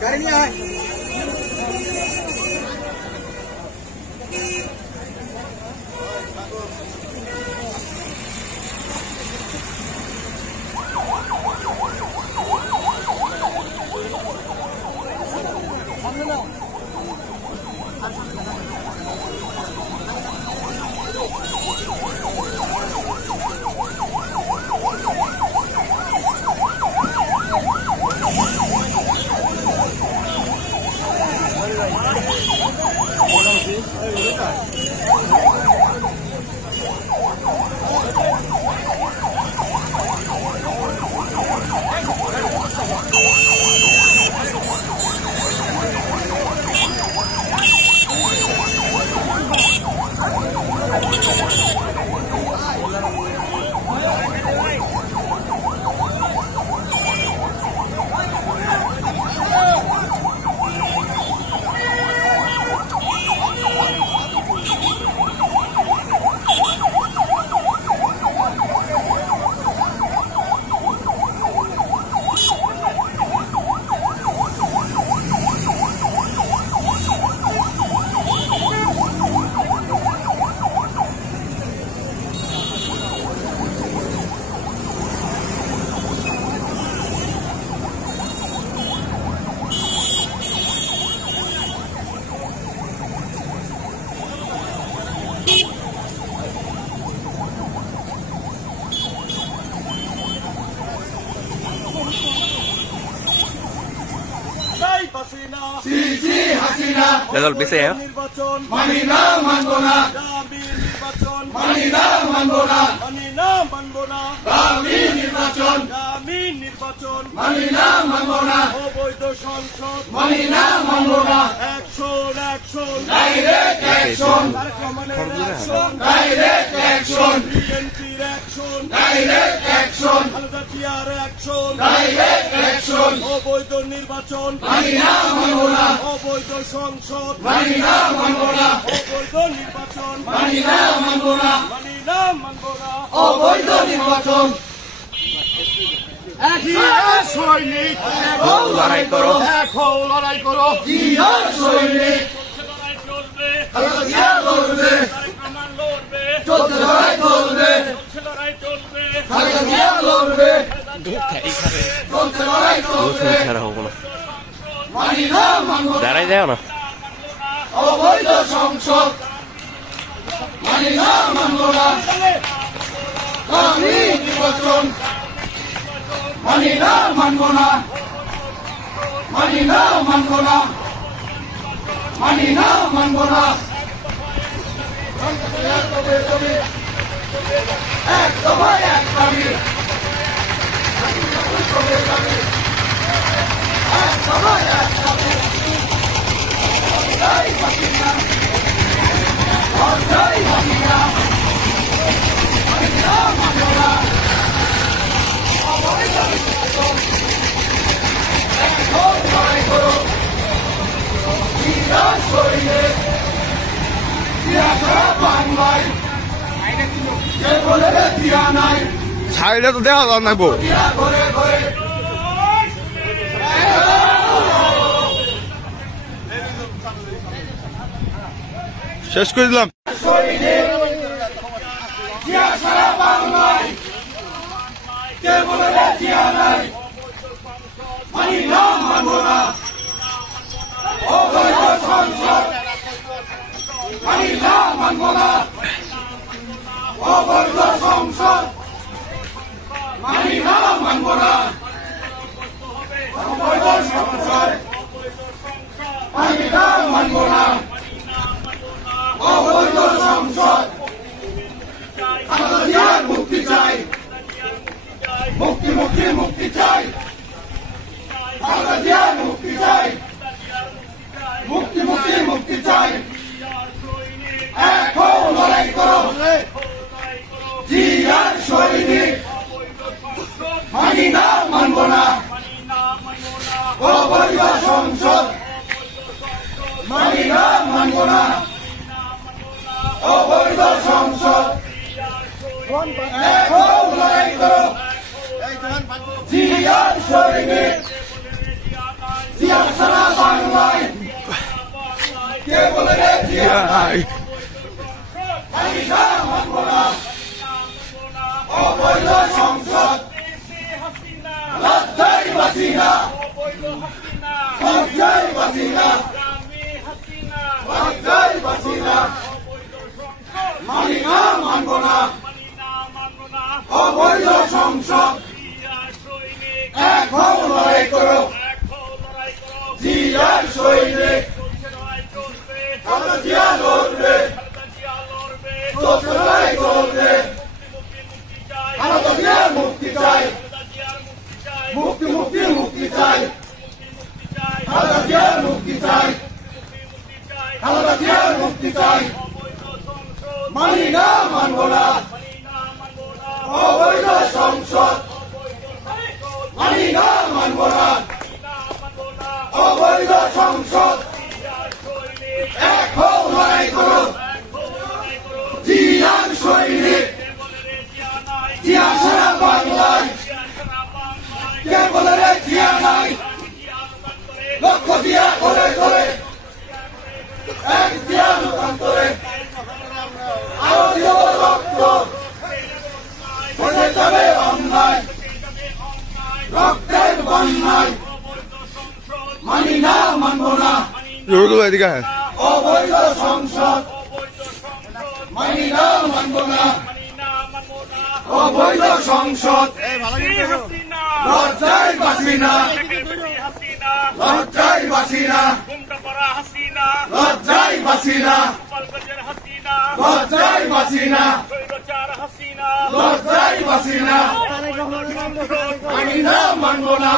गाड़ी में आए Legal piseo. Manina Manbona. Manina Manbona. Manina Manbona. Kami nirbachon. Kami nirbachon. Manina Manbona. অবৈধ সংসদ. Manina Manbona. Action, action. Direct action. Direct action. BNPর action. Direct action. Khaleda জিয়ার action. Direct action. অবৈধ নির্বাচন. Manina Manbona. অবৈধ সংসদ. Manina Manbona. অবৈধ নির্বাচন. Manina Manbona. Manina Manbona. অবৈধ নির্বাচন। জিয়ার সৈনিক এখন লড়াই করো, এখন লড়াই করো। জিয়ার সৈনিক খালেদা জিয়া লড়বে, চলছে লড়াই চলবে, খালেদা জিয়া লড়বে, চলছে লড়াই চলবে। মানি না মানব না, দাঁড়াই যাও না। অবৈধ সংসদ মানি না মানব না। আমি নির্বাচন মানি না মানব না, মানি না মানব না, মানি না মানব না। এক দফায় এক দাবি, এক দফায় এক দাবি। অর্ধাই হাসিনা, অর্ধাই হাসিনা, মানি না মানব না। অবৈধ নির্বাচন এখন লড়াই করো। জিয়ার সৈনিক জিয়া ছাড়া বাংলায় কে বলে জিয়া নাই। সাইডে তো দেখা যান না গো। জিয়া ঘরে ঘরে শেষ করে দিলাম। সৈনিক জিয়া ছাড়া বাংলায় কে বলে জিয়া নাই। মানি না মানব না, অবৈধ সংসদ মানি না মানব না, অবৈধ সংসদ মানি না মানব না, অবৈধ সংসদ মানি না মানব না, অবৈধ সংসদ। খালেদা জিয়ার মুক্তি চাই, মুক্তি মুক্তি মুক্তি চাই, খালেদা জিয়ার মুক্তি চাই, মুক্তি মুক্তি মুক্তি চাই। এখন লড়াই করো, জিয়ার সৈনিক মানি না মানব না, অবৈধ সংসদ মানি না মানব না, অবৈধ সংসদ। এখন লড়াই করো, জিয়ার সৈনিক জিয়ার সারা বাংলায় কে বলে রে জিয়া নাই মানি না মানব না অবৈধ সংসদ লজ্জায় বাঁচি না লজ্জায় বাঁচি না লজ্জায় বাঁচি না মানি না মানব না অবৈধ সংসদ এক হও লড়াই করো জিয়ার সৈনিক খালেদা জিয়া লড়বে লড়াই করবে খালেদা জিয়ার মুক্তি চাই মুক্তি মুক্তি মুক্তি চাই খালেদা জিয়ার মুক্তি চাই খালেদা জিয়ার মুক্তি চাই মানি না মানব না অবৈধ সংসদ মানি না মানব না অবৈধ সংসদ এক হও লড়াই করো জিয়ার সৈনিক জিয়া সারা বাংলায় কে বলে রে জিয়া নাই লক্ষ জিয়া করে করে এক জিয়া রূপান্তরে আরো দিব রক্ত হয়ে যাবে অন্যায় রক্তের বন্যায় মানি না মানব না জোরগুলো এদিকে হ্যাঁ অবৈধ সংসদ মানি না মানব না অবৈধ সংসদ লজ্জায় বাঁচি না লজ্জায় বাঁচি না লজ্জায় বাঁচি না লজ্জায় বাঁচি না লজ্জায় বাঁচি না মানি না মানব না